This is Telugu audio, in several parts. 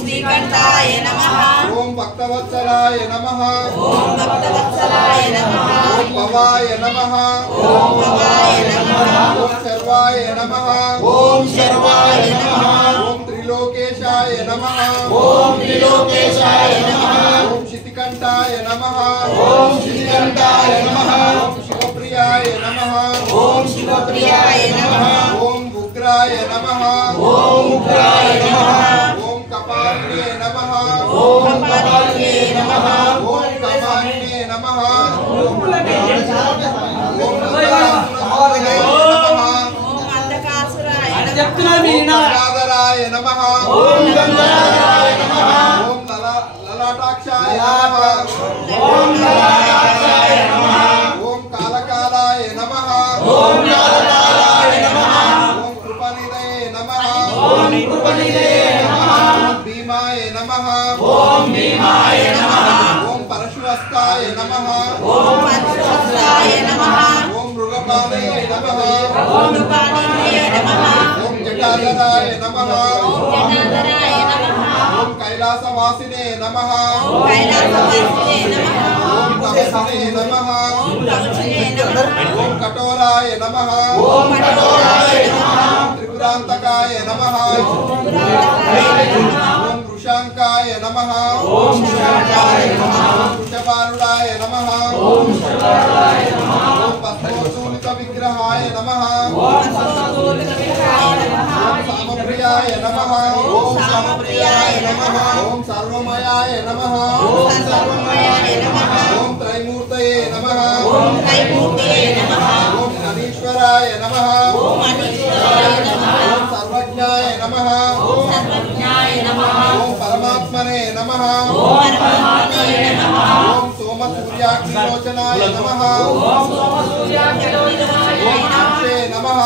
श्रीकंठाय नमः ओम भक्तवत्सलाय नमः ओम भक्तवत्सलाय नमः ओम भवाय नमः ओम भवाय नमः ओम सर्वाय नमः ओम सर्वाय नमः ओम त्रिलोकेशाय नमः ओम त्रिलोकेशाय नमः ओम शितिकंठाय नमः ओम श्रीकंठाय नमः ओम शिवप्रियाय नमः ओम शिवप्रियाय नमः ओम उग्राय नमः ओम उग्राय नमः ओम कपालिने नमः ओम कपालिने नमः ओम कमालिने नमः ओम अंधकासुराय नमः गंगाधराय नमः ओम गंगाधराय नमः ओम ललाटाक्षाय नमः ओम ललाटाक्षाय नमः ओम कालकालाय नमः ओम कालकालाय नमः ओम कृपानिधये नमः ओम कृपनिधये नमः ओम भीमाय नमः ओम भीमाय नमः ओम परशुहस्ताय नमः ओम पंचहस्ताय नमः ओम मृगपालये नमः ओम रूपानिधये नमः ओम जटाधराय नमः जटाधराय नमः ओम कैलासवासिने नमः ओम कैलासवासिने नमः ओम तपस्विने नमः ओम तपस्विने नमः ओम कठोराय नमः ओम कठोराय नमः ओम त्रिपुरांतकाय नमः पुराणकाय नमः ओम वृषांकाय नमः ओम शिवाय नमः ओम वृषभारूढाय नमः ओम शिवाय नमः ओम पद्मोत्तोलित विग्रहाय नमः ओम सत्संगोत्तराय नमः ओम सामप्रियाय नमः ओम सामप्रियाय नमः ओम सर्वमयाय नमः ओम सर्वमयाय नमः ओम त्रैमूर्तये नमः ओम त्रैमूर्तये नमः ओम अनीश्वराय नमः ओम अनीश्वराय नमः ओम सर्वज्ञाय नमः ओम सर्वज्ञाय नमः ओम परमात्मने नमः ओम परमात्मने नमः ओम सोमसूर्याग्निलोचनाय नमः ओम सोमसूर्याग्निलोचनाय ओम नमः अक्षे नमः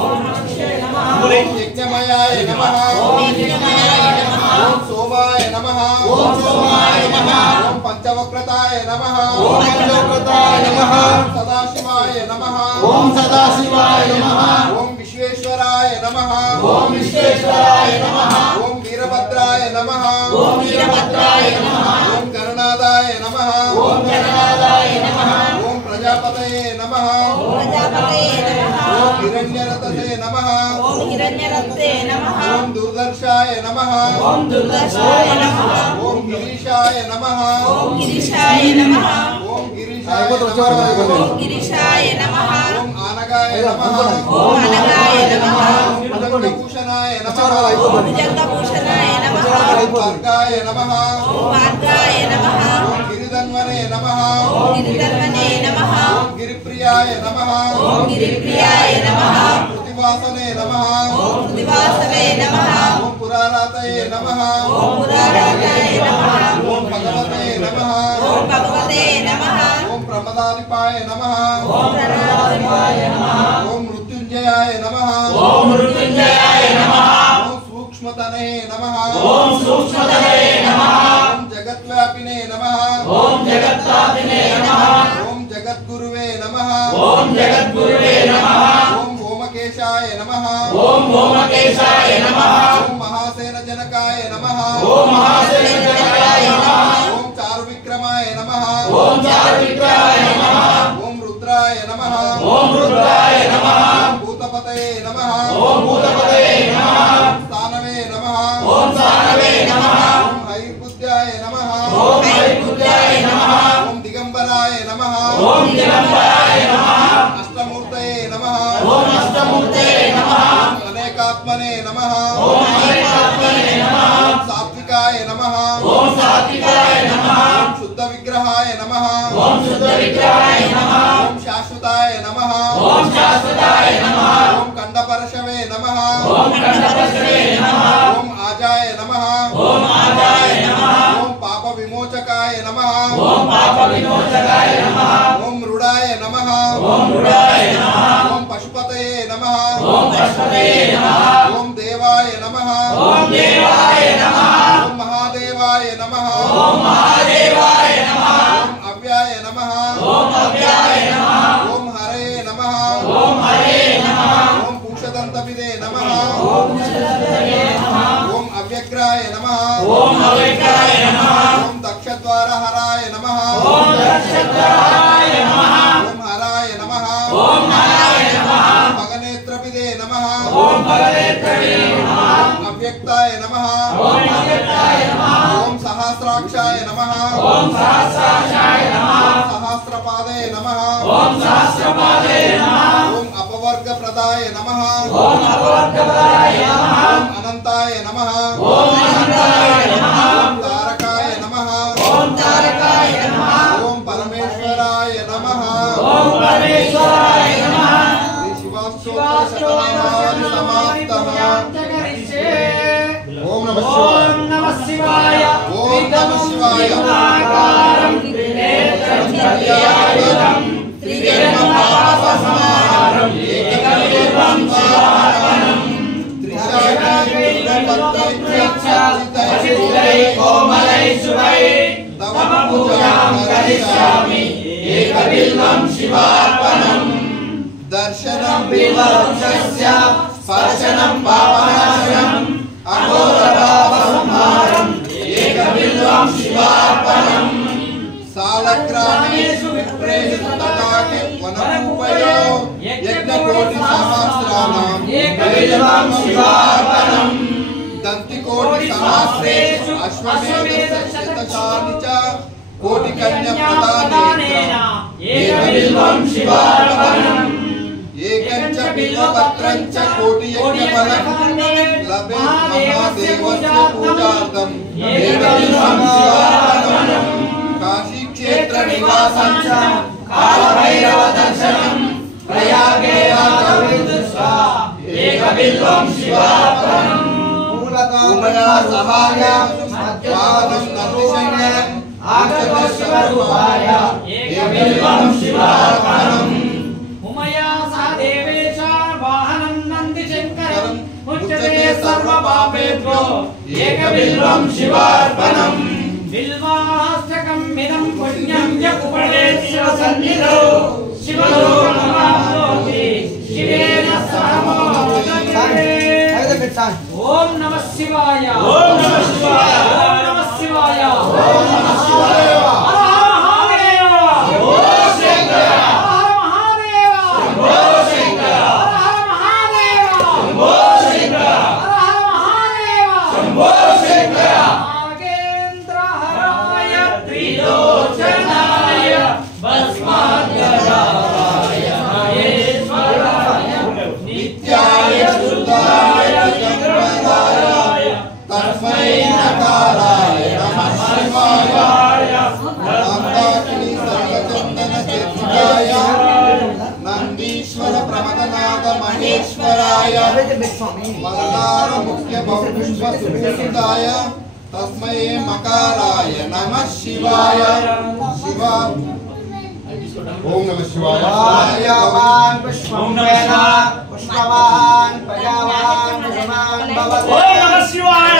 ओम अक्षय नमः ओम यज्ञमयाय नमः ओम यज्ञमयाय नमः ओम सोमाय नमः ओम सोमाय नमः ओम पंचवक्रताय नमः ओम पंचवक्रताय नमः ओम सदाशिवाय नमः ओम सदाशिवाय नमः ओम विश्वेश्वराय नमः ओम विश्वेश्वराय नमः ओम वीरभद्राय नमः ओम वीरभद्राय नमः ओम गणनादाय नमः ओम गणनादाय नमः ओम प्रजापतये नमः ओम प्रजापतये नमः ओम हिरण्यरतसे नमः ओम हिरण्यरत्ते नमः ओम दुर्दर्शाय नमः ओम दुर्दर्शाय नमः ओम गिरीशाय नमः ओम गिरीशाय नमः ओम गिरीशाय नमः ओम गिरीशाय नमः ओम आनगाय नमः ओम अनगाय नमः भुजंगभूषणाय नमः ओम जगभूषणाय नमः ओम वर्गाय नमः ओम मार्गाय नमः ओम गिरिधन्वने नमः ओम गिरिधर्मणे नमः ओम गिरिप्रियाय नमः ओम गिरिप्रियाय नमः प्रतिवासने नमः ओम दिवासवे नमः ओम पुरारातये नमः ओम पुराराताय नमः ओम भगवते नमः ओम भगवते नमः ओम प्रमदाधिपाय नमः ओम प्रणवाय नमः ओम मृत्युंजयाय नमः ओम मृत्युंजयाय नमः ओम सूक्ष्मतने नमः ओम सूक्ष्मतये नमः ओम जगद्व्यापिने नमः ओम जगत्तापिने नमः ओम जगद्गुरुवे नमः ओम जगद्गुरुवे नमः ओम भौमकेशाय नमः ओम भौमकेशाय नमः ओम महासेनजनकाय नमः ओम महासेनजनकाय नमः ओम चारुविक्रमाय नमः ओम चारुविक्राय नमः ओम रुद्राय नमः ओम रुद्राय नमः ओम भूतपतये नमः ओम भूतपतये नमः ओम स्थानवे नमः ओम सानवे नमः ओम हरिबुद्धाय नमः ओम हरिबुद्धाय नमः ओम दिगंबराय नमः ओम दिगंबराय नमः अष्टमूर्तये नमः ओम अष्टमूर्ते नमः ओम अनेकात्मने नमः ओम अनेकात्मने नमः ओम सात्विकाय नमः ओम सात्विकाय नमः ओम शुद्ध विग्रहाय नमः ओम शुद्ध विग्रहाय नमः ओम शाश्वताय नमः ओम शाश्वताय नमः ओम कंडपरशवे नमः ओम गणपतये नमः ओम आजाय नमः ओम आदाय नमः ओम पाप विमोचकाय नमः ओम पाप विमोचकाय नमः ओम मृडाय नमः ओम रुद्राय नमः ओम पशुपतये नमः ओम पशुपतये नमः ओम देवाय नमः ओम देवाय नमः ओम महादेवाय नमः ओम महादेवाय नमः ओम अव्याय नमः ओम अव्याय नमः ओम हरे नमः ओम हरे नमः ओम पूषदन्तविदे नमः ओम शरदये नमः ओम अव्यग्राय नमः ఓం అవ్యక్తాయ నమః ఓం దక్షద్వారహరాయ నమః ఓం దక్షద్వారాయ నమః ఓం హరాయ నమః ఓం హరాయ నమః భగనేత్రపిదే నమః ఓం భగవేత్రవే నమః అవ్యక్తాయ నమః ఓం అవ్యక్తాయ నమః ఓం సహస్రాక్షాయ నమః ఓం సహస్రాక్షాయ నమః సహస్రపాదే నమః ఓం సహస్రపాదే నమః ఓం అపవర్గప్రదాయ నమః ఓం అపవర్గపదాయ నమః ఓం అనంతాయ నమః ఓం అనంతాయ నమః ఓం తారకాయ నమః ఓం తారకాయ నమః ఓం పరమేశ్వరాయ నమః ఓం పరమేశ్వరాయ నమః శ్రీ శివాష్టోత్తర సమాప్తః ఓం నమః శివాయ ఓం నమః శివాయ ఓం నమః శివాయ నేత్రం కళ్యాయుధం త్రిజన్మపాపసంహారం ఏకబిల్వం శివార్పణం త్రిశాఖైర్పత్రైశ్చ కోమలై శుభై తవ పూజాం కరిష్యామి ఏకబిల్వం శివార్పణం దర్శనం బిల్వవృక్షస్య స్పర్శనం పాపనాశనం అఘోరపాపసంహారం ఏకబిల్వం శివార్పణం సాలగ్రామేషు విప్రేషు తటాకే వనరూపయో యజ్ఞకోటి సహస్రానాం ఏకబిల్వం శివార్పణం దంతికోటి సహస్రేషు అశ్వమేధ శతశాని చ కోటి కన్య ప్రదానేన ఏకబిల్వం శివార్పణం ఏకంచ బిల్వపత్రంచ కోటి యజ్ఞఫలం లభే మహాదేవస్య పూజార్థం ఏకబిల్వం శివార్పణం కాశీ క్షేత్ర క్షేత్ర నివాసం చ కాలభైరవ దర్శనం ప్రయాగే రాఘవేంద్ర ఏకబిల్వం శివార్పణం ఉమయా సహాయ పాదం నందిశయనం ఆగతో శివరూపాయ ఏకబిల్వం శివార్పణం ఉమయా సహ దేవేశ వాహనం నంది శంకరం ముచ్యతే సర్వ పాపేభ్యో ఏకబిల్వం శివార్పణం బిల్వాష్టకం మిదం పుణ్యం య ఉపదేశ సన్నిధౌ శివలోకమాప్నోతి శివేన సహ మోదతే. ఓం నమః శివాయ ఓం నమః శివాయ ఓం నమః శివాయ ఓం నమః శివాయ హర హర మహాదేవ ఓ శంకర హర హర మహాదేవ ఓ శంకర హర హర మహాదేవ ఓ శంకర హర హర మహాదేవ ఓ శంకర నాగేంద్ర హరాయ త్రిలోచనాయ భస్మాద్గజాయ మహేశ్వరాయ నిత్యాయ శుద్ధాయ దిగంబరాయ తస్మై నకారాయ నమః శివాయ మందాకిని సర్వచందన చతురాయ నందీశ్వర ప్రమదనాథ మహేశ్వరాయ మందార ముఖ్య బహుపుష్ప సుభూషితాయ తస్మై మకారాయ నమః శివాయ శివ ఓం నమః శివాయ ఆర్యవాన్ పుష్పంవేన పుష్పవాన్ ప్రజావాన్ పుష్పవాన్ భవతి ఓం నమః శివాయ